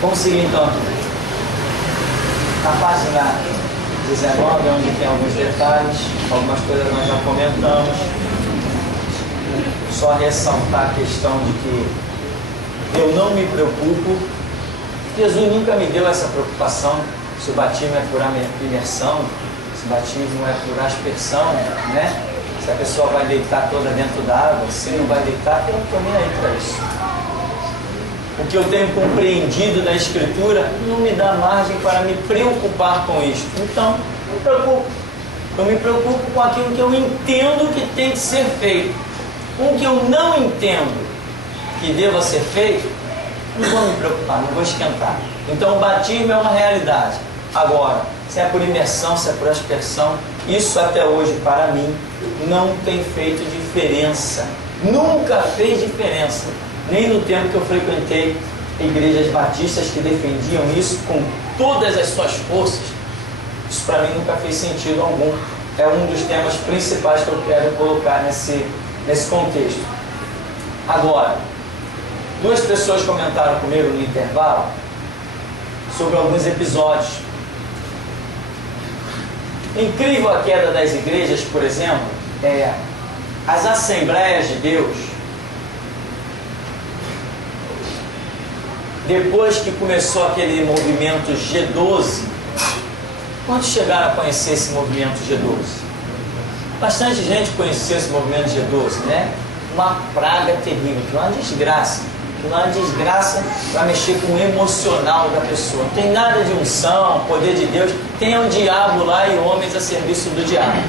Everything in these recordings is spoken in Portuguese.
Vamos seguir então. Na página 19, onde tem alguns detalhes, algumas coisas nós já comentamos. Só ressaltar a questão de que eu não me preocupo. Jesus nunca me deu essa preocupação se o batismo é por imersão, se o batismo é por aspersão, né? Se a pessoa vai deitar toda dentro d'água, se não vai deitar, eu não estou nem aí para isso. O que eu tenho compreendido da Escritura não me dá margem para me preocupar com isso. Então, me preocupo. Eu me preocupo com aquilo que eu entendo que tem que ser feito. Com o que eu não entendo que deva ser feito, não vou me preocupar, não vou esquentar. Então, o batismo é uma realidade. Agora, se é por imersão, se é por aspersão, isso até hoje, para mim, não tem feito diferença. Nunca fez diferença. Nem no tempo que eu frequentei igrejas batistas que defendiam isso com todas as suas forças. Isso para mim nunca fez sentido algum. É um dos temas principais que eu quero colocar nesse contexto. Agora, duas pessoas comentaram comigo no intervalo sobre alguns episódios. Incrível a queda das igrejas, por exemplo, as Assembleias de Deus. Depois que começou aquele movimento G12, quantos chegaram a conhecer esse movimento G12? Bastante gente conheceu esse movimento G12, né? Uma praga terrível, que é uma desgraça. Que é uma desgraça para mexer com o emocional da pessoa. Não tem nada de unção, poder de Deus. Tem um diabo lá e homens a serviço do diabo,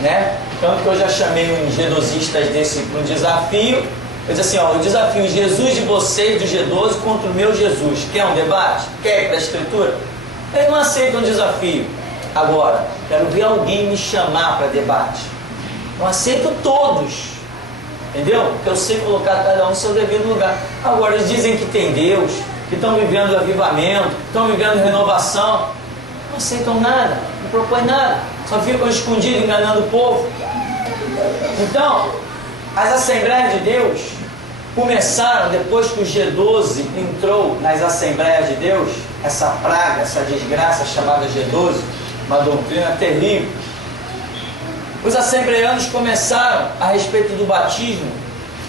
né? Tanto que eu já chamei uns G12istas desse para um desafio. Eu disse assim, ó, eu desafio Jesus de vocês do G12 contra o meu Jesus. Quer um debate? Quer ir para a Escritura? Eles não aceitam o desafio. Agora, quero ver alguém me chamar para debate. Eu aceito todos. Entendeu? Porque eu sei colocar cada um no seu devido lugar. Agora, eles dizem que tem Deus, que estão vivendo avivamento, estão vivendo renovação. Não aceitam nada, não propõem nada. Só ficam escondidos, enganando o povo. Então, as Assembleias de Deus começaram, depois que o G12 entrou nas Assembleias de Deus, essa praga, essa desgraça chamada G12, uma doutrina terrível. Os assembleianos começaram, a respeito do batismo,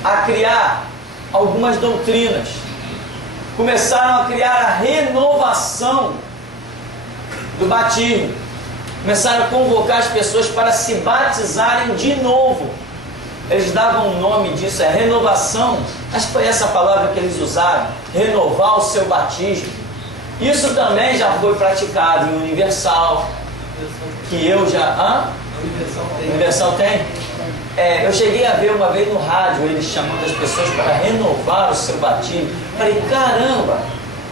a criar algumas doutrinas. Começaram a criar a renovação do batismo. Começaram a convocar as pessoas para se batizarem de novo. Eles davam o nome disso, renovação. Acho que foi essa palavra que eles usaram, renovar o seu batismo. Isso também já foi praticado em Universal, que eu já... Universal tem? Eu cheguei a ver uma vez no rádio, eles chamando as pessoas para renovar o seu batismo. Falei, caramba,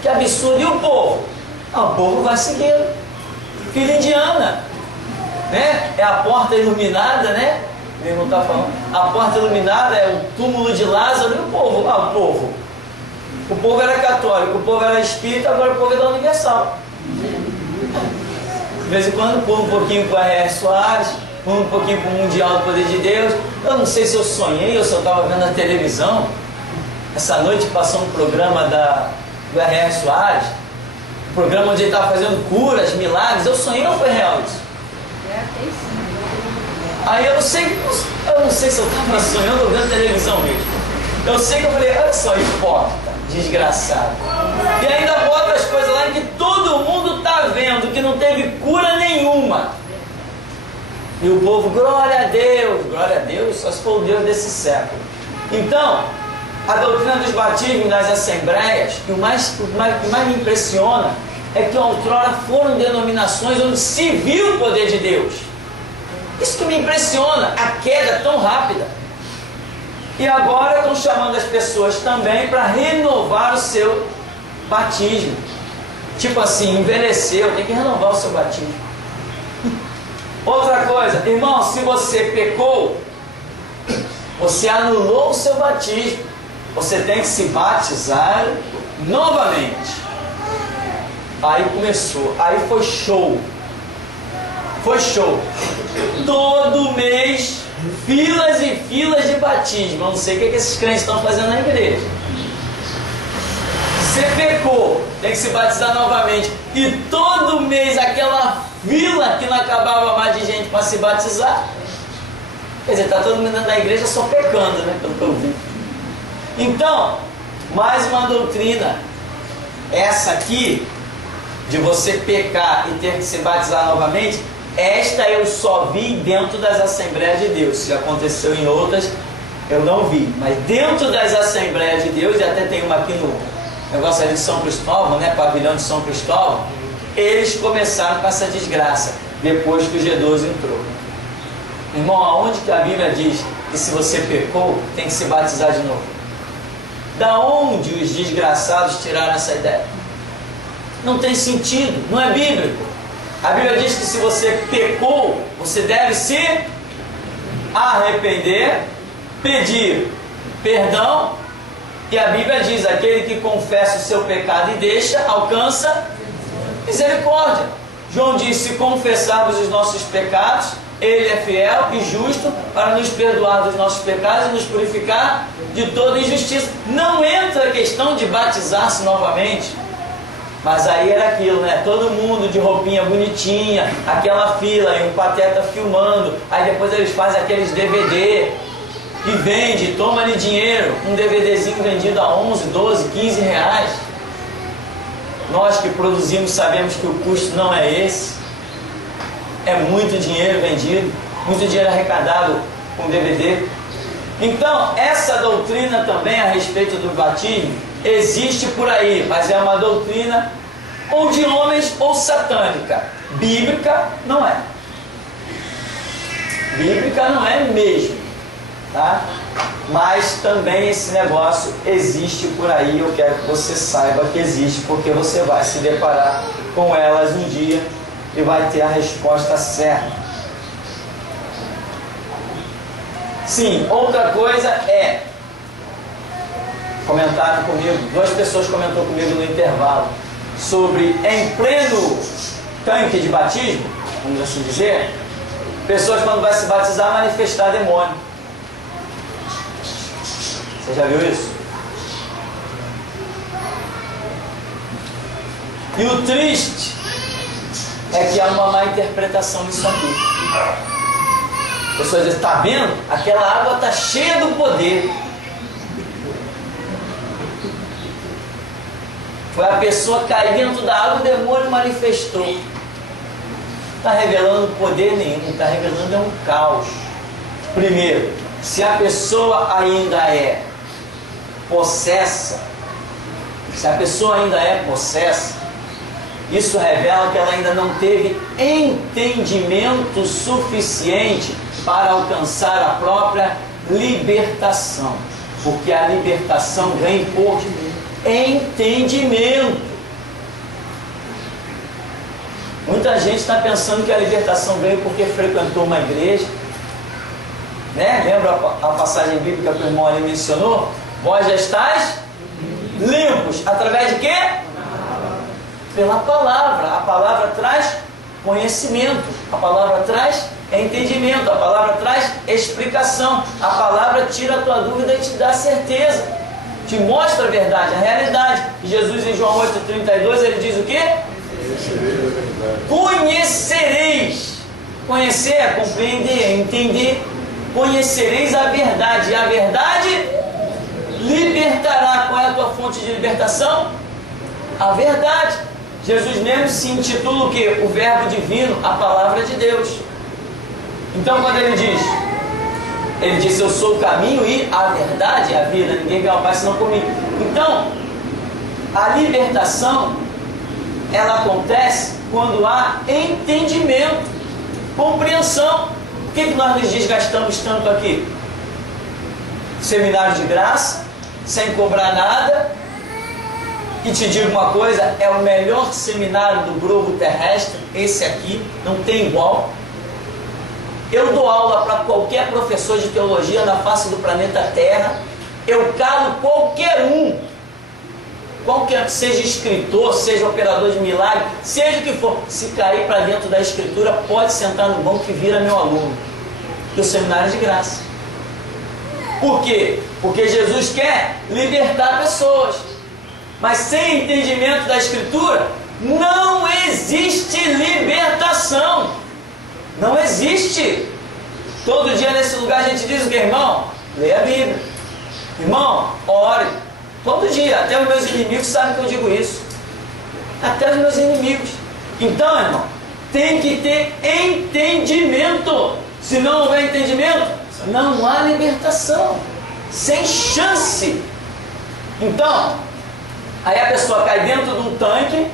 que absurdo. E o povo? O povo vai seguindo. Filha indiana, né? É a porta iluminada, né? Ele não está falando. A porta iluminada é o túmulo de Lázaro. E o povo? O povo. O povo era católico, o povo era espírita, agora o povo é da Universal. De vez em quando pula um pouquinho com a R.R. Soares, pula um pouquinho com o Mundial do Poder de Deus. Eu não sei se eu sonhei ou se eu estava vendo na televisão. Essa noite passou um programa do R.R. Soares, um programa onde ele estava fazendo curas, milagres. Eu sonhei ou foi real isso? Aí eu não sei se eu estava sonhando ou vendo televisão mesmo. Eu sei que eu falei, olha só, hipócrita, desgraçado. E ainda bota as coisas lá em que todo mundo está vendo que não teve cura nenhuma. E o povo, glória a Deus, só se for o Deus desse século. Então, a doutrina dos batismos nas assembleias, o que mais me impressiona é que outrora foram denominações onde se viu o poder de Deus. Isso que me impressiona, a queda tão rápida. E agora estão chamando as pessoas também para renovar o seu batismo. Tipo assim, envelheceu, tem que renovar o seu batismo. Outra coisa, irmão, se você pecou, você anulou o seu batismo, você tem que se batizar novamente. Aí começou, aí foi show. Foi show. Todo mês, filas e filas de batismo. Eu não sei o que esses crentes estão fazendo na igreja. Você pecou, tem que se batizar novamente. E todo mês aquela fila que não acabava mais de gente para se batizar. Quer dizer, está todo mundo dentro da igreja só pecando, né? Pelo que eu vi. Então, mais uma doutrina. Essa aqui, de você pecar e ter que se batizar novamente, esta eu só vi dentro das Assembleias de Deus. Se aconteceu em outras, eu não vi. Mas dentro das Assembleias de Deus, e até tem uma aqui no negócio ali de São Cristóvão, né? Pavilhão de São Cristóvão, eles começaram com essa desgraça, depois que o G12 entrou. Irmão, aonde que a Bíblia diz que se você pecou, tem que se batizar de novo? Da onde os desgraçados tiraram essa ideia? Não tem sentido, não é bíblico. A Bíblia diz que se você pecou, você deve se arrepender, pedir perdão, e a Bíblia diz, aquele que confessa o seu pecado e deixa, alcança misericórdia. João diz, se confessarmos os nossos pecados, Ele é fiel e justo para nos perdoar dos nossos pecados e nos purificar de toda injustiça. Não entra a questão de batizar-se novamente. Mas aí era aquilo, né? Todo mundo de roupinha bonitinha, aquela fila e um pateta filmando. Aí depois eles fazem aqueles DVD e vende, toma-lhe dinheiro. Um DVDzinho vendido a 11, 12, 15 reais. Nós que produzimos sabemos que o custo não é esse. É muito dinheiro vendido, muito dinheiro arrecadado com DVD. Então, essa doutrina também a respeito do batismo existe por aí, mas é uma doutrina ou de homens ou satânica. Bíblica não é. Bíblica não é mesmo, tá? Mas também esse negócio existe por aí. Eu quero que você saiba que existe, porque você vai se deparar com elas um dia e vai ter a resposta certa. Sim, outra coisa é, comentaram comigo, 2 pessoas comentaram comigo no intervalo, sobre em pleno tanque de batismo, vamos assim dizer, pessoas quando vai se batizar manifestar demônio. Você já viu isso? E o triste é que há uma má interpretação nisso aqui. A pessoa diz, está vendo? Aquela água está cheia do poder. Foi a pessoa cair dentro da água, o demônio manifestou. Está revelando poder nenhum, está revelando é um caos. Primeiro, se a pessoa ainda é possessa, isso revela que ela ainda não teve entendimento suficiente para alcançar a própria libertação. Porque a libertação vem por entendimento. Muita gente está pensando que a libertação veio porque frequentou uma igreja, né? Lembra a passagem bíblica que o irmão ali mencionou? Vós já estáis limpos. Através de quê? Pela palavra. A palavra traz conhecimento. A palavra traz entendimento. A palavra traz explicação. A palavra tira a tua dúvida e te dá certeza. Te mostra a verdade, a realidade. Jesus em João 8,32 ele diz o quê? Conhecereis. Conhecer é compreender, é entender. Conhecereis a verdade. E a verdade libertará. Qual é a tua fonte de libertação? A verdade. Jesus mesmo se intitula o quê? O verbo divino, a palavra de Deus. Então quando ele diz, eu sou o caminho e a verdade e a vida, ninguém vem ao Pai senão por mim. Então, a libertação, ela acontece quando há entendimento, compreensão. Por que nós nos desgastamos tanto aqui? Seminário de graça, sem cobrar nada. E te digo uma coisa, é o melhor seminário do globo terrestre, esse aqui, não tem igual. Eu dou aula para qualquer professor de teologia na face do planeta Terra. Eu calo qualquer um, seja escritor, seja operador de milagre, seja o que for. Se cair para dentro da escritura, pode sentar no banco que vira meu aluno. Que o seminário é de graça. Por quê? Porque Jesus quer libertar pessoas. Mas sem entendimento da Escritura, não existe libertação. Não existe. Todo dia nesse lugar a gente diz o que, irmão? Leia a Bíblia. Irmão, ore. Todo dia. Até os meus inimigos sabem que eu digo isso. Até os meus inimigos. Então, irmão, tem que ter entendimento. Se não houver entendimento, não há libertação. Sem chance. Então, aí a pessoa cai dentro de um tanque,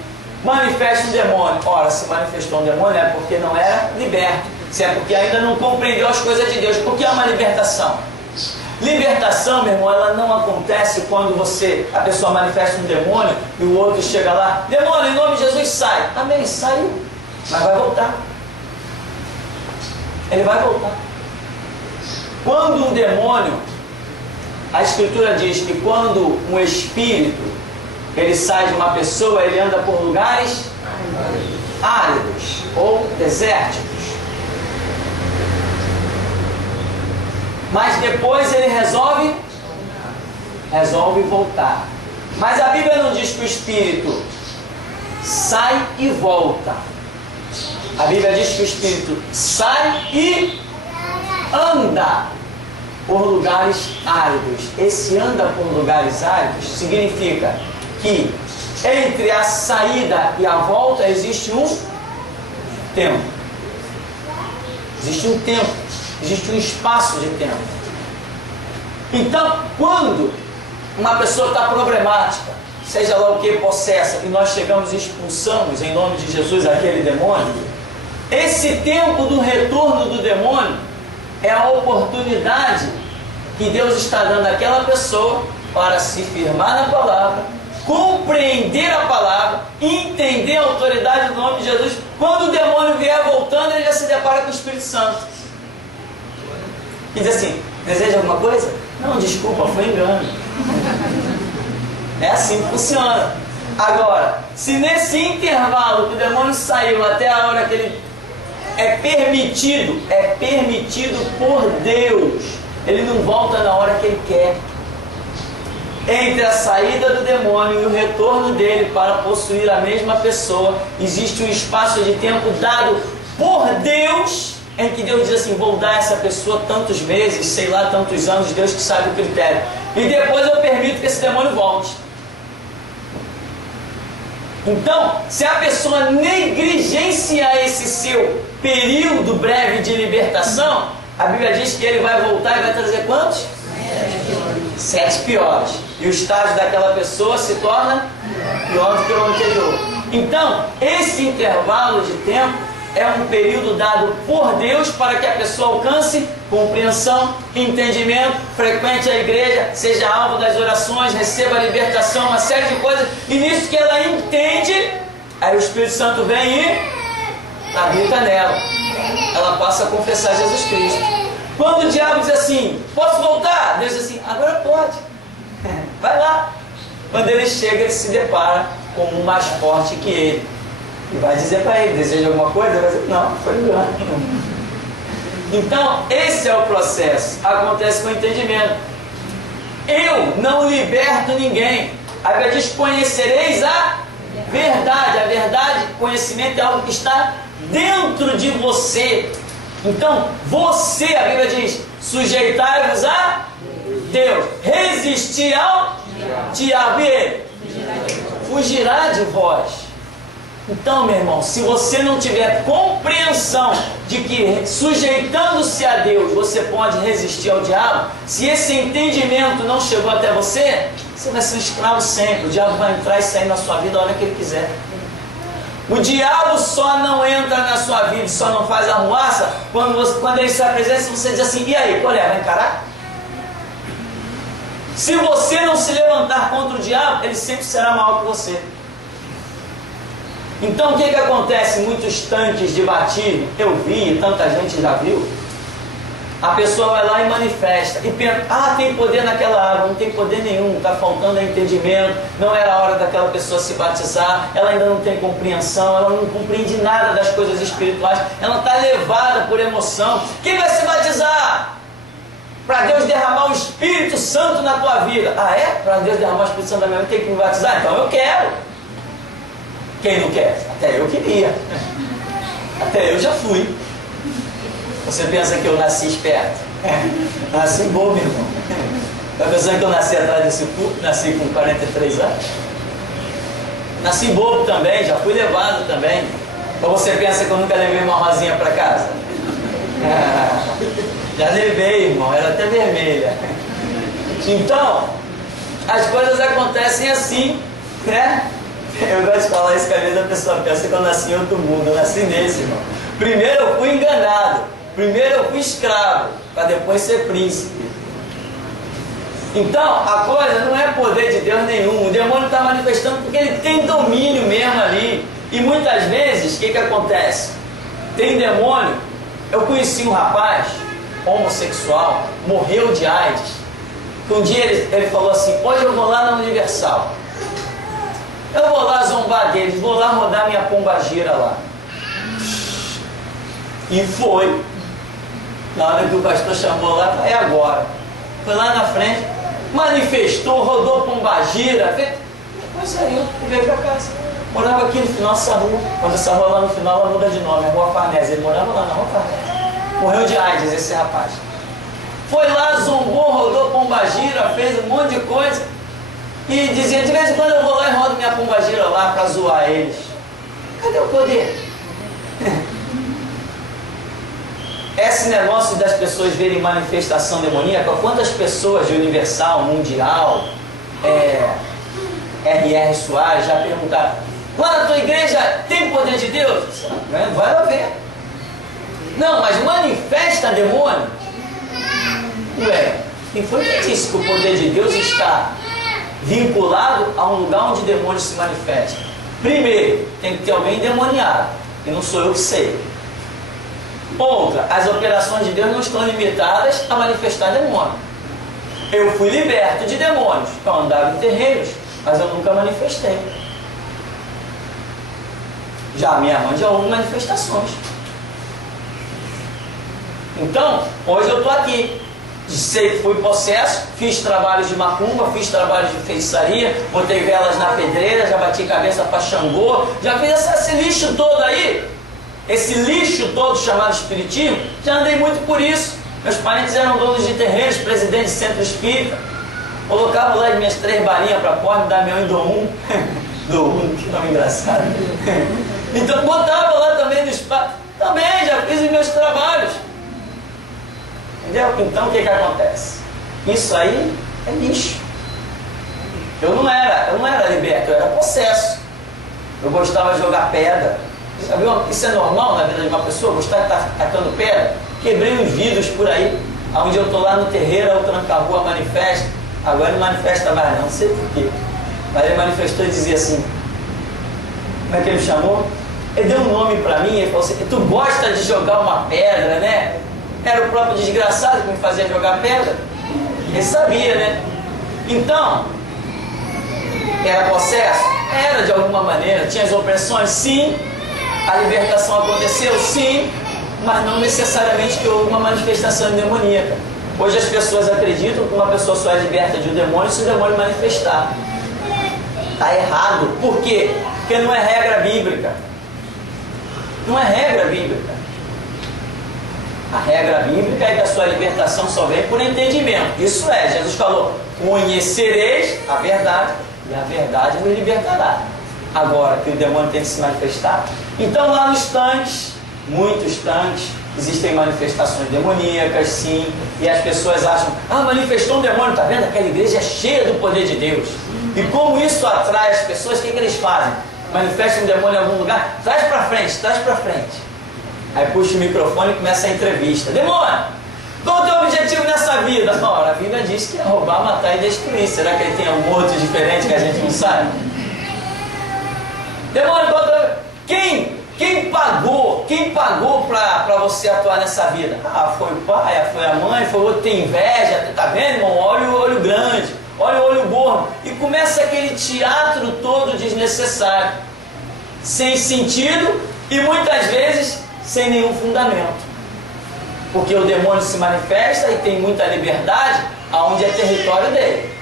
manifesta um demônio. Ora, se manifestou um demônio é porque não era liberto. Se é porque ainda não compreendeu as coisas de Deus. Porque é uma libertação. Libertação, meu irmão, ela não acontece quando a pessoa manifesta um demônio e o outro chega lá, demônio, em nome de Jesus, sai. Amém, saiu, mas vai voltar. Ele vai voltar. Quando um demônio, a Escritura diz que quando um espírito, ele sai de uma pessoa, ele anda por lugares áridos ou desérticos. Mas depois ele resolve voltar. Mas a Bíblia não diz que o espírito sai e volta. A Bíblia diz que o espírito sai e anda por lugares áridos. Esse anda por lugares áridos significa que entre a saída e a volta existe um tempo. Existe um tempo. Existe um espaço de tempo. Então, quando uma pessoa está problemática, seja lá o que possessa, e nós chegamos e expulsamos em nome de Jesus aquele demônio, esse tempo do retorno do demônio é a oportunidade que Deus está dando àquela pessoa para se firmar na palavra, compreender a palavra, entender a autoridade do nome de Jesus. Quando o demônio vier voltando, ele já se depara com o Espírito Santo. E diz assim, deseja alguma coisa? Não, desculpa, foi engano. É assim que funciona. Agora, se nesse intervalo que o demônio saiu até a hora que ele é permitido por Deus, ele não volta na hora que ele quer. Entre a saída do demônio e o retorno dele para possuir a mesma pessoa, existe um espaço de tempo dado por Deus, em que Deus diz assim, vou dar a essa pessoa tantos meses, sei lá, tantos anos, Deus que sabe o critério. E depois eu permito que esse demônio volte. Então, se a pessoa negligenciar esse seu período breve de libertação, a Bíblia diz que ele vai voltar e vai trazer quantos? 7 piores. E o estágio daquela pessoa se torna pior do que o anterior. Então, esse intervalo de tempo é um período dado por Deus para que a pessoa alcance compreensão, entendimento, frequente a igreja, seja alvo das orações, receba a libertação, uma série de coisas. E nisso que ela entende, aí o Espírito Santo vem e habita nela. Ela passa a confessar Jesus Cristo. Quando o diabo diz assim, posso voltar? Deus diz assim, agora pode. Vai lá. Quando ele chega, ele se depara com um mais forte que ele. E vai dizer para ele, deseja alguma coisa? Ele vai dizer, não, foi engano. Então, esse é o processo. Acontece com o entendimento. Eu não liberto ninguém. A Bíblia diz, conhecereis a verdade. A verdade, conhecimento é algo que está dentro de você. Então, você, a Bíblia diz, sujeitai-vos a Deus. Resistir ao diabo e ele fugirá de vós. Então, meu irmão, se você não tiver compreensão de que sujeitando-se a Deus você pode resistir ao diabo, se esse entendimento não chegou até você, você vai ser um escravo sempre. O diabo vai entrar e sair na sua vida a hora que ele quiser. O diabo só não entra na sua vida, só não faz arruaça quando ele se apresenta e você diz assim, e aí, qual é? Vai encarar? Se você não se levantar contra o diabo, ele sempre será maior que você. Então o que acontece em muitos tanques de batismo? Eu vi, tanta gente já viu. A pessoa vai lá e manifesta e pensa, tem poder naquela água. Não tem poder nenhum, está faltando entendimento, não era a hora daquela pessoa se batizar, ela ainda não tem compreensão, ela não compreende nada das coisas espirituais, ela está levada por emoção. Quem vai se batizar? para Deus derramar o Espírito Santo na tua vida. Ah, é? Para Deus derramar o Espírito Santo na minha vida, tem que me batizar? Então eu quero. Quem não quer? Até eu queria. Até eu já fui. Você pensa que eu nasci esperto? Nasci bobo, irmão. Está pensando que eu nasci atrás desse culto? Nasci com 43 anos? Nasci bobo também, já fui levado também. Ou você pensa que eu nunca levei uma rosinha para casa? Já levei, irmão, era até vermelha. Então, as coisas acontecem assim, né? Eu gosto de falar isso, que às vezes a pessoa pensa que eu nasci em outro mundo. Eu nasci nesse, irmão. Primeiro eu fui enganado, primeiro eu fui escravo, para depois ser príncipe. Então, a coisa não é poder de Deus nenhum. O demônio está manifestando porque ele tem domínio mesmo ali. E muitas vezes, o que acontece? Tem demônio. Eu conheci um rapaz homossexual, morreu de AIDS. Um dia ele falou assim: hoje eu vou lá na Universal, eu vou lá zombar deles, vou lá rodar minha pombagira lá. E foi. Na hora que o pastor chamou lá, é agora. Foi lá na frente, manifestou, rodou pombagira, depois saiu e veio para casa. Morava aqui no final dessa rua. Quando essa rua lá no final, ela muda de nome, é Rua Farnese. Ele morava lá na Rua Farnese. Morreu de AIDS esse rapaz. Foi lá, zombou, rodou pombagira, fez um monte de coisa. E dizia: de vez em quando eu vou lá e rodo minha pombagira lá para zoar eles. Cadê o poder? Esse negócio das pessoas verem manifestação demoníaca, quantas pessoas de Universal, Mundial, R.R. Soares já perguntaram: lá na tua igreja tem poder de Deus? Vai lá ver. Não, mas manifesta demônio? Ué, quem foi que disse que o poder de Deus está vinculado a um lugar onde demônios se manifestam? Primeiro, tem que ter alguém endemoniado, e não sou eu que sei. Outra, as operações de Deus não estão limitadas a manifestar demônios. Eu fui liberto de demônios, eu andava em terreiros, mas eu nunca manifestei. Já a minha mãe já houve manifestações. Então, hoje eu estou aqui. Sei que fui possesso, fiz trabalhos de macumba, fiz trabalhos de feitiçaria, botei velas na pedreira, já bati cabeça para Xangô, já fiz esse lixo todo aí, esse lixo todo chamado espiritismo, já andei muito por isso. Meus parentes eram donos de terreiros, presidente de centro espírita, colocava lá as minhas 3 balinhas para porta, Damião e Dom Um, que nome engraçado. Então botava lá também no espaço, também já fiz os meus trabalhos. Entendeu? Então o que acontece? Isso aí é lixo. Eu não era liberto, eu era possesso. Eu gostava de jogar pedra. Sabe, isso é normal na vida de uma pessoa, gostar de estar tacando pedra? Quebrei uns vidros por aí, onde eu estou lá no terreiro, o tranca-rua manifesta. Agora ele não manifesta mais, não sei porquê. Mas ele manifestou e dizia assim: como é que ele me chamou? Ele deu um nome para mim, ele falou assim: tu gosta de jogar uma pedra, né? Era o próprio desgraçado que me fazia jogar pedra. Ele sabia, né? Então, era possesso? Era de alguma maneira. Tinha as opressões? Sim. A libertação aconteceu? Sim. Mas não necessariamente que houve uma manifestação demoníaca. Hoje as pessoas acreditam que uma pessoa só é liberta de um demônio se o demônio manifestar. Está errado. Por quê? Porque não é regra bíblica. Não é regra bíblica. A regra bíblica é que a sua libertação só vem por entendimento. Isso é, Jesus falou: conhecereis a verdade, e a verdade vos libertará. Agora, que o demônio tem que se manifestar. Então lá nos tanques, muitos tanques, existem manifestações demoníacas, sim. E as pessoas acham: ah, manifestou um demônio, está vendo? Aquela igreja é cheia do poder de Deus. E como isso atrai as pessoas, o que eles fazem? Manifestam um demônio em algum lugar, traz para frente, traz para frente. Aí puxa o microfone e começa a entrevista. Demônio, qual é o teu objetivo nessa vida? Ora, a Bíblia diz que é roubar, matar e destruir. Será que ele tem algum outro diferente que a gente não sabe? Demônio, quem pagou para você atuar nessa vida? Ah, foi o pai, foi a mãe, foi o outro que tem inveja. Tá vendo, irmão? Olha o olho grande, olha o olho gordo. E começa aquele teatro todo desnecessário, sem sentido e muitas vezes sem nenhum fundamento. Porque o demônio se manifesta e tem muita liberdade aonde é território dele.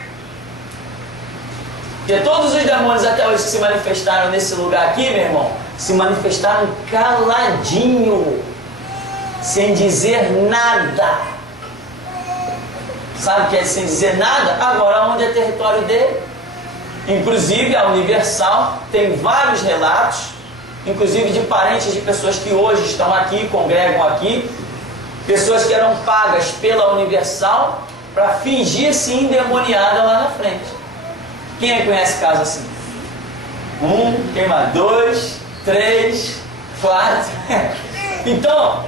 Porque todos os demônios até hoje que se manifestaram nesse lugar aqui, meu irmão, se manifestaram caladinho, sem dizer nada. Sabe o que é sem dizer nada? Agora, onde é território dele? Inclusive, a Universal tem vários relatos, inclusive de parentes de pessoas que hoje estão aqui, congregam aqui, pessoas que eram pagas pela Universal para fingir-se endemoniada lá na frente. Quem aí conhece casos assim? 1, quem mais? 2, 3, 4. Então,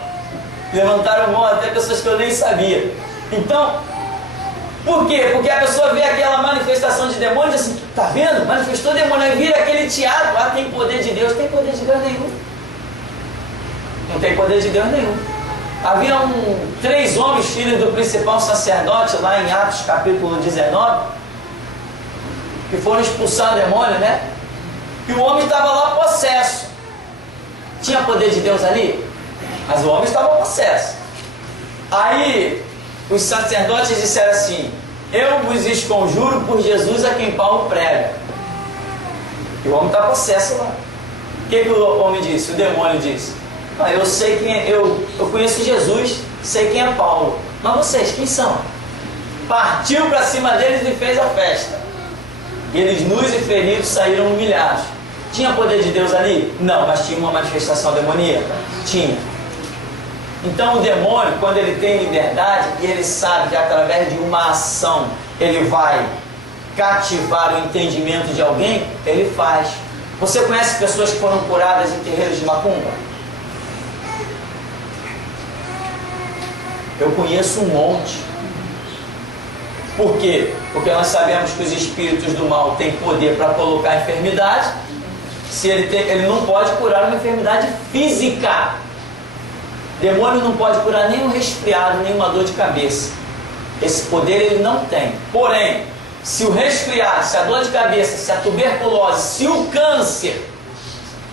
levantaram a mão até pessoas que eu nem sabia. Então, por quê? Porque a pessoa vê aquela manifestação de demônio e diz assim, tá vendo? Manifestou demônio, aí vira aquele teatro, tem poder de Deus. Tem poder de Deus nenhum. Não tem poder de Deus nenhum. Havia 3 homens, filhos do principal sacerdote, lá em Atos capítulo 19, que foram expulsar o demônio, né? E o homem estava lá possesso. Tinha poder de Deus ali? Mas o homem estava possesso. Aí os sacerdotes disseram assim, eu vos esconjuro por Jesus a quem Paulo prega. E o homem está possesso lá. O que o homem disse? O demônio disse, eu sei quem é, eu conheço Jesus, sei quem é Paulo. Mas vocês, quem são? Partiu para cima deles e fez a festa. Eles nus e feridos saíram humilhados. Tinha poder de Deus ali? Não, mas tinha uma manifestação demoníaca? Tinha. Então o demônio, quando ele tem liberdade e ele sabe que através de uma ação ele vai cativar o entendimento de alguém, ele faz. Você conhece pessoas que foram curadas em terreiros de macumba? Eu conheço um monte. Por quê? Porque nós sabemos que os espíritos do mal têm poder para colocar enfermidade. Se ele não pode curar uma enfermidade física. Demônio não pode curar nem um resfriado, nem uma dor de cabeça. Esse poder ele não tem. Porém, se o resfriado, se a dor de cabeça, se a tuberculose, se o câncer,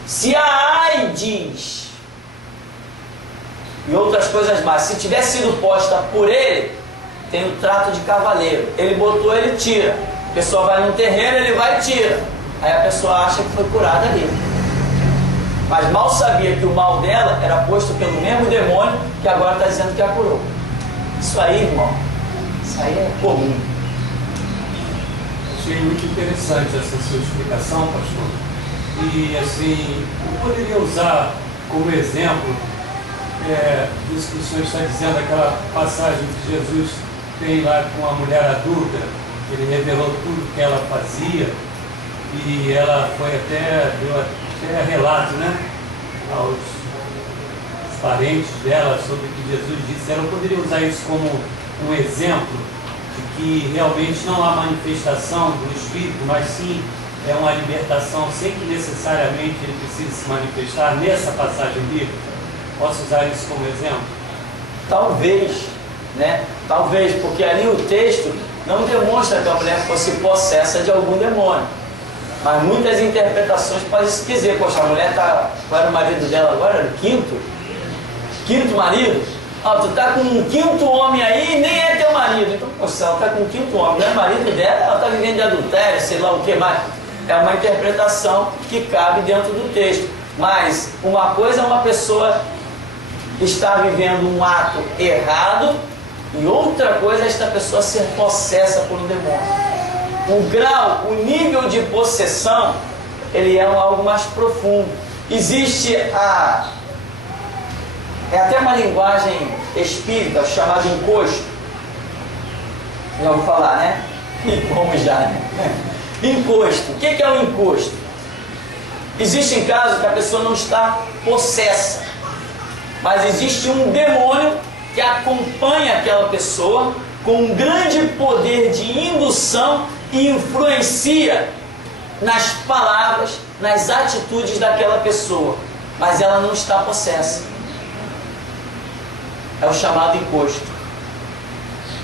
se a AIDS e outras coisas mais, se tiver sido posta por ele, tem o trato de cavaleiro. Ele botou, ele tira. A pessoa vai num terreiro, ele vai e tira. Aí a pessoa acha que foi curada ali. Mas mal sabia que o mal dela era posto pelo mesmo demônio que agora está dizendo que a curou. Isso aí, irmão, isso aí é comum. Achei muito interessante essa sua explicação, pastor. E assim, eu poderia usar como exemplo disso que o senhor está dizendo, aquela passagem que Jesus tem lá com a mulher adulta, ele revelou tudo que ela fazia e ela foi deu até relato, né, aos parentes dela sobre o que Jesus disse. Ela poderia usar isso como um exemplo de que realmente não há manifestação do Espírito, mas sim é uma libertação sem que necessariamente ele precise se manifestar nessa passagem bíblica. Posso usar isso como exemplo? Talvez, né? Talvez, porque ali o texto não demonstra que a mulher fosse possessa de algum demônio. Mas muitas interpretações podem se dizer, poxa, a mulher tá. Qual era o marido dela agora? Era o quinto marido? Tu tá com um 5º homem aí e nem é teu marido. Então, poxa, se ela tá com um 5º homem, não é marido dela, ela tá vivendo de adultério, sei lá o que mais. É uma interpretação que cabe dentro do texto. Mas uma coisa é uma pessoa estar vivendo um ato errado e outra coisa é esta pessoa ser possessa por um demônio. O grau, o nível de possessão, ele é algo mais profundo. Existe é até uma linguagem espírita chamada encosto. Já vou falar, né? E como já, né? Encosto. O que é o encosto? Existem casos que a pessoa não está possessa, mas existe um demônio que acompanha aquela pessoa com um grande poder de indução e influencia nas palavras, nas atitudes daquela pessoa, mas ela não está possessa. É o chamado encosto.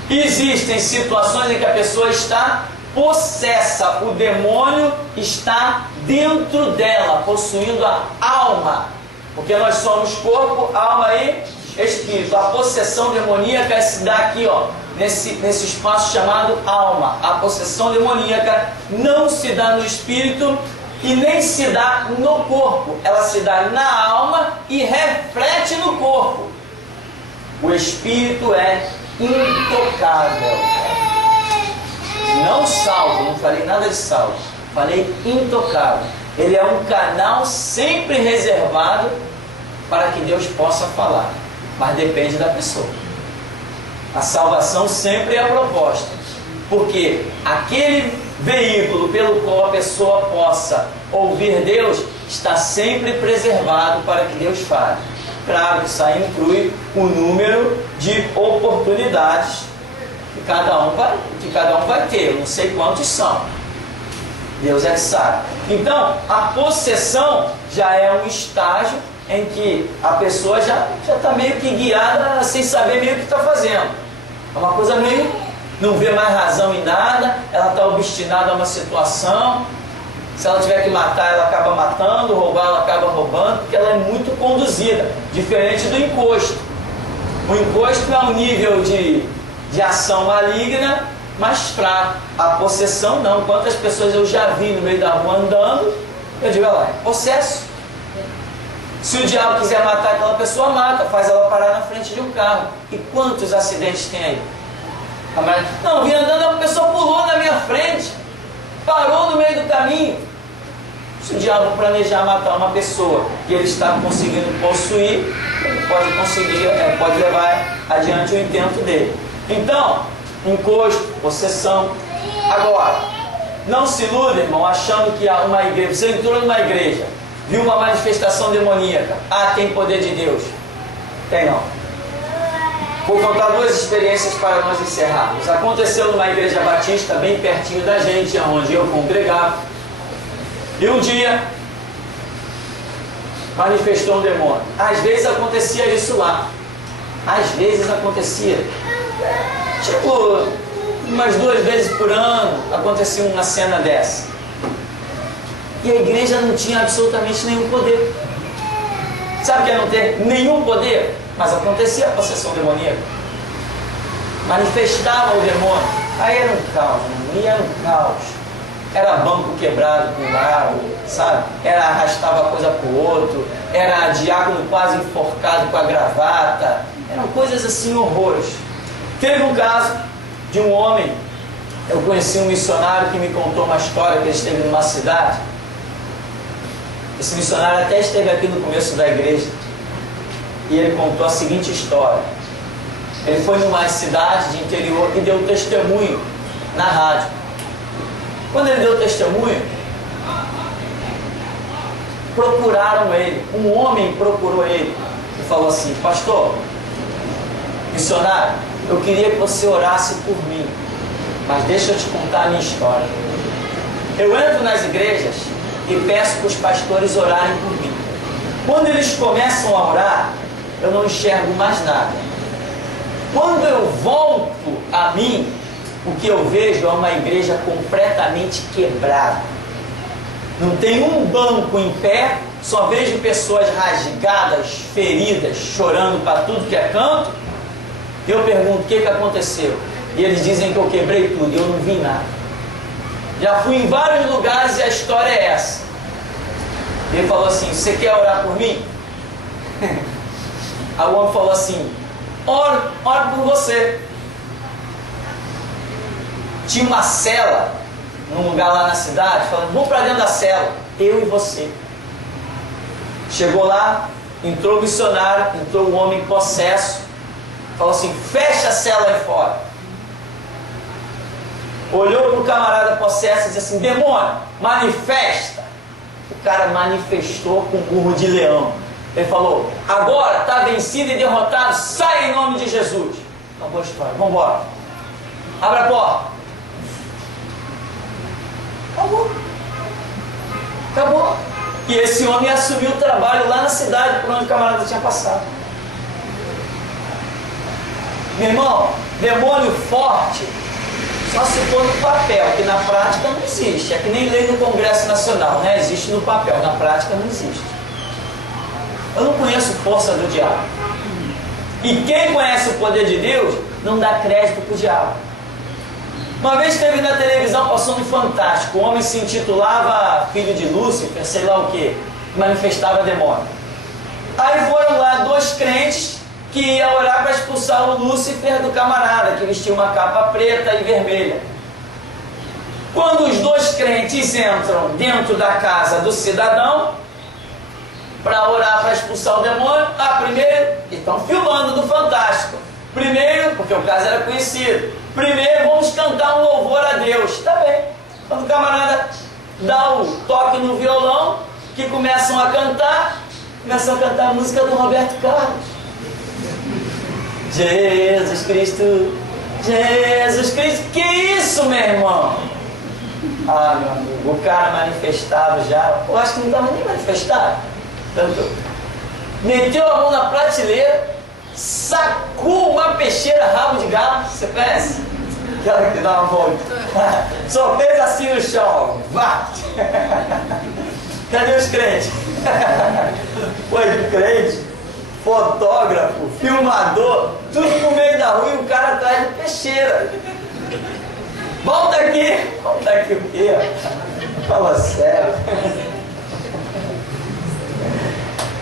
Existem situações em que a pessoa está possessa, o demônio está dentro dela, possuindo a alma, porque nós somos corpo, alma e espírito. A possessão demoníaca se dá aqui, ó, nesse espaço chamado alma. A possessão demoníaca não se dá no espírito e nem se dá no corpo. Ela se dá na alma e reflete no corpo. O espírito é intocável. Não salvo, não falei nada de salvo. Falei intocável. Ele é um canal sempre reservado para que Deus possa falar. Mas depende da pessoa. A salvação sempre é a proposta. Porque aquele veículo pelo qual a pessoa possa ouvir Deus está sempre preservado para que Deus fale. Claro que isso aí inclui o número de oportunidades que cada um vai ter. Eu não sei quantos são. Deus é que sabe. Então, a possessão já é um estágio em que a pessoa já está meio que guiada sem saber meio o que está fazendo. É uma coisa meio... não vê mais razão em nada, ela está obstinada a uma situação. Se ela tiver que matar, ela acaba matando, roubar, ela acaba roubando, porque ela é muito conduzida, diferente do encosto. O encosto é um nível de ação maligna mais fraco. A possessão não. Quantas pessoas eu já vi no meio da rua andando, eu digo, olha lá, é possesso. Se o diabo quiser matar aquela pessoa, mata, faz ela parar na frente de um carro. E quantos acidentes tem aí? Não, vim andando, a pessoa pulou na minha frente, parou no meio do caminho. Se o diabo planejar matar uma pessoa que ele está conseguindo possuir, ele pode conseguir, pode levar adiante o intento dele. Então, encosto, possessão. Agora, não se ilude, irmão, achando que há uma igreja. Você entrou numa igreja, viu uma manifestação demoníaca. Ah, tem poder de Deus. Tem não. Vou contar duas experiências para nós encerrarmos. Aconteceu numa igreja batista bem pertinho da gente, onde eu congregava. E um dia manifestou um demônio. Às vezes acontecia isso lá. Às vezes acontecia. Tipo, umas 2 vezes por ano acontecia uma cena dessa. E a igreja não tinha absolutamente nenhum poder. Sabe o que é não ter nenhum poder? Mas acontecia a possessão demoníaca. Manifestava o demônio. Aí era um caos, e era um caos. Era banco quebrado com lado, sabe? Era arrastava coisa para o outro. Era diácono quase enforcado com a gravata. Eram coisas assim, horrores. Teve um caso de um homem. Eu conheci um missionário que me contou uma história que ele esteve numa cidade. Esse missionário até esteve aqui no começo da igreja. E ele contou a seguinte história. Ele foi numa cidade de interior e deu testemunho na rádio. Quando ele deu testemunho, procuraram ele. Um homem procurou ele e falou assim: pastor, missionário, eu queria que você orasse por mim, mas deixa eu te contar a minha história. Eu entro nas igrejas e peço para os pastores orarem por mim. Quando eles começam a orar, eu não enxergo mais nada. Quando eu volto a mim, o que eu vejo é uma igreja completamente quebrada. Não tem um banco em pé, só vejo pessoas rasgadas, feridas, chorando para tudo que é canto. Eu pergunto o que aconteceu. E eles dizem que eu quebrei tudo, e eu não vi nada. Já fui em vários lugares e a história é essa. Ele falou assim: você quer orar por mim? Aí o homem falou assim: oro por você. Tinha uma cela num lugar lá na cidade, falando: vou para dentro da cela, eu e você. Chegou lá, entrou o missionário, entrou o homem possesso, falou assim: fecha a cela aí fora. Olhou para o camarada possesso e disse assim: demônio, manifesta. O cara manifestou com burro de leão. Ele falou: agora está vencido e derrotado, sai em nome de Jesus. Uma boa história, vamos embora. Abre a porta. Acabou. E esse homem assumiu o trabalho lá na cidade por onde o camarada tinha passado. Meu irmão, demônio forte só se for no papel, que na prática não existe. É que nem lei no Congresso Nacional, né? Existe no papel, na prática não existe. Eu não conheço força do diabo. E quem conhece o poder de Deus não dá crédito para o diabo. Uma vez teve na televisão, passou no Fantástico, o homem se intitulava filho de Lúcifer, sei lá o que, manifestava demônio. Aí foram lá 2 crentes que iam orar para expulsar o Lúcifer do camarada, que vestia uma capa preta e vermelha. Quando os 2 crentes entram dentro da casa do cidadão para orar para expulsar o demônio, primeiro, estão filmando do Fantástico. Primeiro, porque o caso era conhecido, primeiro vamos cantar um louvor a Deus. Tá bem. Quando o camarada dá o toque no violão, que começam a cantar a música do Roberto Carlos. Jesus Cristo, Jesus Cristo. Que isso, meu irmão? Meu amigo, o cara manifestado já, eu acho que não estava nem manifestado. Tanto, meteu a mão na prateleira, sacou uma peixeira rabo de galo, você conhece? Aquela que dá uma volta. Só fez assim no chão. Vá! Cadê os crentes? Foi crente, fotógrafo, filmador, tudo no meio da rua e o cara atrás de peixeira. Volta aqui o quê? Fala sério.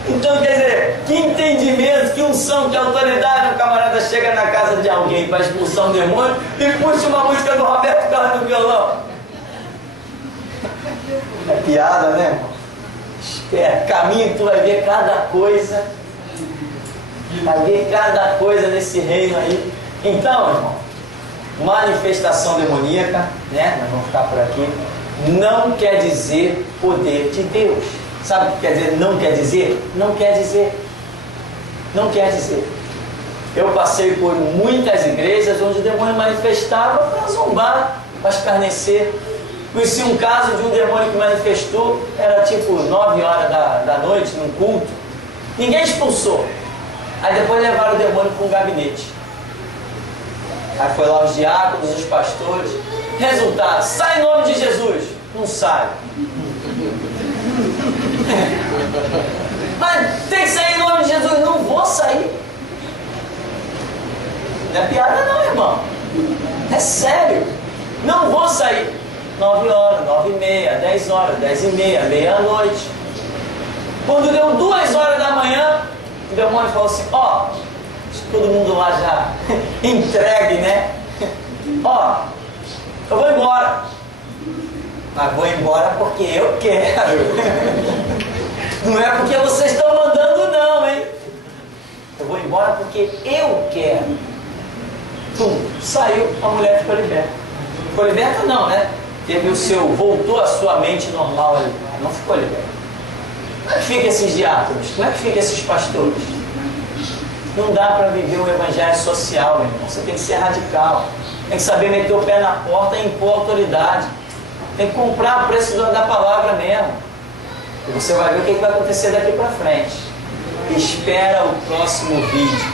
Então, quer dizer, que entendimento, que unção, que autoridade, o camarada chega na casa de alguém para expulsar um demônio e puxa uma música do Roberto Carlos no violão. É piada, né, irmão? Caminho que tu vai ver cada coisa. Vai ver cada coisa nesse reino aí. Então, irmão, manifestação demoníaca, né? Nós vamos ficar por aqui. Não quer dizer poder de Deus. Sabe o que quer dizer? Não quer dizer? Não quer dizer. Não quer dizer. Eu passei por muitas igrejas onde o demônio manifestava para zombar, para escarnecer. Conheci um caso de um demônio que manifestou, era tipo 9 horas da noite, num culto. Ninguém expulsou. Aí depois levaram o demônio para um gabinete. Aí foi lá os diáconos, os pastores. Resultado, sai em nome de Jesus. Não sai. Mas tem que sair em nome de Jesus. Não vou sair. Não é piada não, irmão. É sério. Não vou sair. 9 horas, 9h30, 10 horas, 10h30, meia-noite. Quando deu 2 horas da manhã, o demônio falou assim, todo mundo lá já entregue, né? Eu vou embora. Mas vou embora porque eu quero. Não é porque vocês estão mandando não, hein? Eu vou embora porque eu quero. Saiu, a mulher ficou liberta. Ficou liberta não, né? Voltou a sua mente normal ali. Não ficou liberta. Como é que fica esses diáconos? Como é que fica esses pastores? Não dá para viver um evangelho social, meu irmão. Você tem que ser radical. Tem que saber meter o pé na porta e impor autoridade. Tem que comprar o preço da palavra mesmo. E você vai ver o que vai acontecer daqui para frente. Espera o próximo vídeo.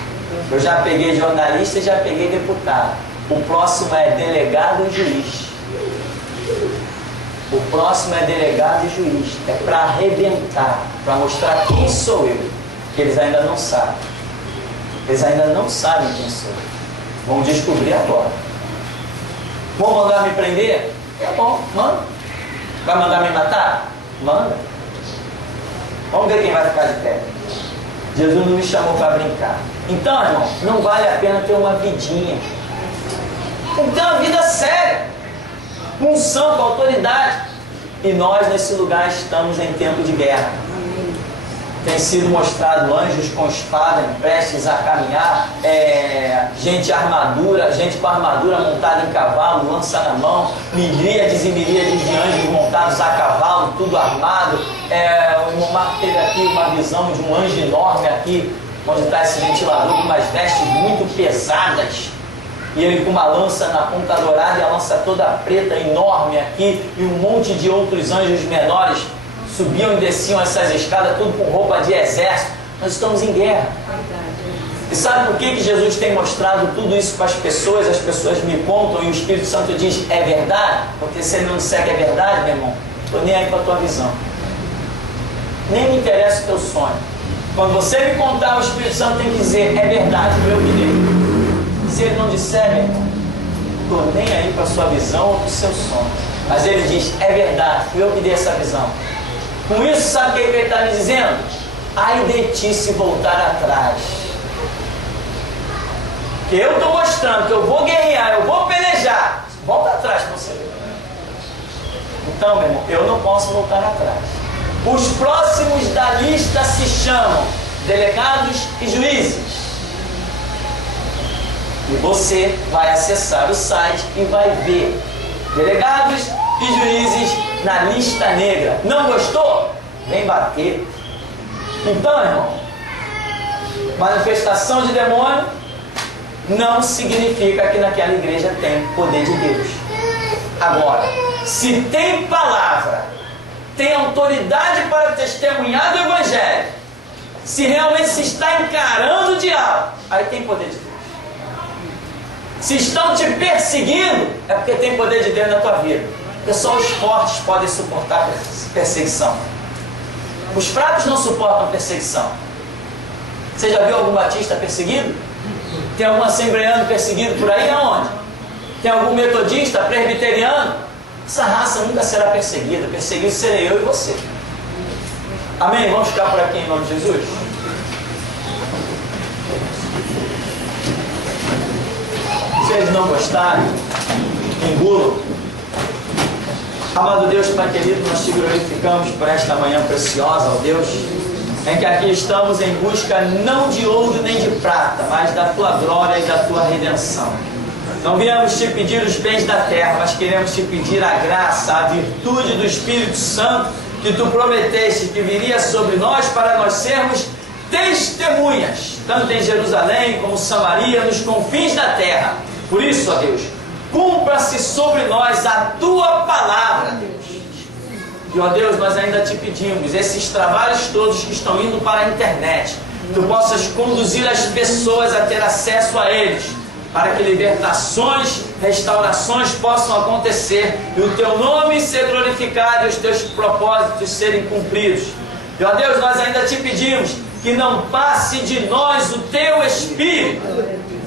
Eu já peguei jornalista e já peguei deputado. O próximo é delegado e juiz. O próximo é delegado e juiz. É para arrebentar, para mostrar quem sou eu. Que eles ainda não sabem. Eles ainda não sabem quem sou eu. Vão descobrir agora. Vão mandar me prender? Tá bom, manda. Vai mandar me matar? Manda. Vamos ver quem vai ficar de pé. Jesus não me chamou para brincar. Então, irmão, não vale a pena ter uma vidinha. Tem que ter uma vida séria. Unção, com autoridade. E nós, nesse lugar, estamos em tempo de guerra. Tem sido mostrado anjos com espada prestes a caminhar, gente com armadura montada em cavalo, lança na mão, miríades e miríades de anjos montados a cavalo, tudo armado. O irmão Marco teve aqui uma visão de um anjo enorme aqui, onde está esse ventilador com umas vestes muito pesadas. E ele com uma lança na ponta dourada e a lança toda preta, enorme aqui, e um monte de outros anjos menores subiam e desciam essas escadas, tudo com roupa de exército. Nós estamos em guerra. E sabe por que Jesus tem mostrado tudo isso para as pessoas me contam e o Espírito Santo diz, é verdade? Porque se ele não disser que é verdade, meu irmão, estou nem aí para a tua visão. Nem me interessa o teu sonho. Quando você me contar, o Espírito Santo tem que dizer, é verdade, eu que dei. Se ele não disser, meu irmão, estou nem aí para a sua visão ou para o seu sonho. Mas ele diz, é verdade, eu que dei essa visão. Com isso, sabe o que ele está me dizendo? Ai de ti se voltar atrás. Que eu estou mostrando que eu vou guerrear, eu vou pelejar. Volta atrás para você ver. Então, meu irmão, eu não posso voltar atrás. Os próximos da lista se chamam delegados e juízes. E você vai acessar o site e vai ver delegados e juízes na lista negra. Não gostou? Vem bater. Então, irmão, manifestação de demônio não significa que naquela igreja tem poder de Deus. Agora, se tem palavra, tem autoridade para testemunhar do Evangelho, se realmente se está encarando o diabo, aí tem poder de Deus. Se estão te perseguindo, é porque tem poder de Deus na tua vida. Porque só os fortes podem suportar perseguição. Os fracos não suportam perseguição. Você já viu algum batista perseguido? Tem algum assembleano perseguido por aí? Aonde? Tem algum metodista, presbiteriano? Essa raça nunca será perseguida. Perseguido serei eu e você. Amém? Vamos ficar por aqui em nome de Jesus? Se eles não gostarem, engulam. Amado Deus, Pai querido, nós te glorificamos por esta manhã preciosa, ó Deus, em que aqui estamos em busca não de ouro nem de prata, mas da tua glória e da tua redenção. Não viemos te pedir os bens da terra, mas queremos te pedir a graça, a virtude do Espírito Santo que tu prometeste que viria sobre nós para nós sermos testemunhas, tanto em Jerusalém como Samaria, nos confins da terra. Por isso, ó Deus, cumpra-se sobre nós a tua palavra, Deus. E, ó Deus, nós ainda te pedimos, esses trabalhos todos que estão indo para a internet, tu possas conduzir as pessoas a ter acesso a eles, para que libertações, restaurações possam acontecer, e o teu nome ser glorificado e os teus propósitos serem cumpridos. E, ó Deus, nós ainda te pedimos que não passe de nós o teu Espírito,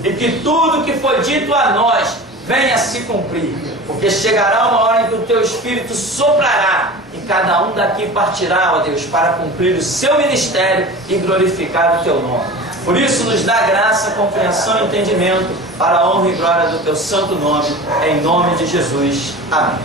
e que tudo que foi dito a nós venha se cumprir, porque chegará uma hora em que o teu Espírito soprará e cada um daqui partirá, ó Deus, para cumprir o seu ministério e glorificar o teu nome. Por isso nos dá graça, compreensão e entendimento para a honra e glória do teu santo nome, em nome de Jesus. Amém.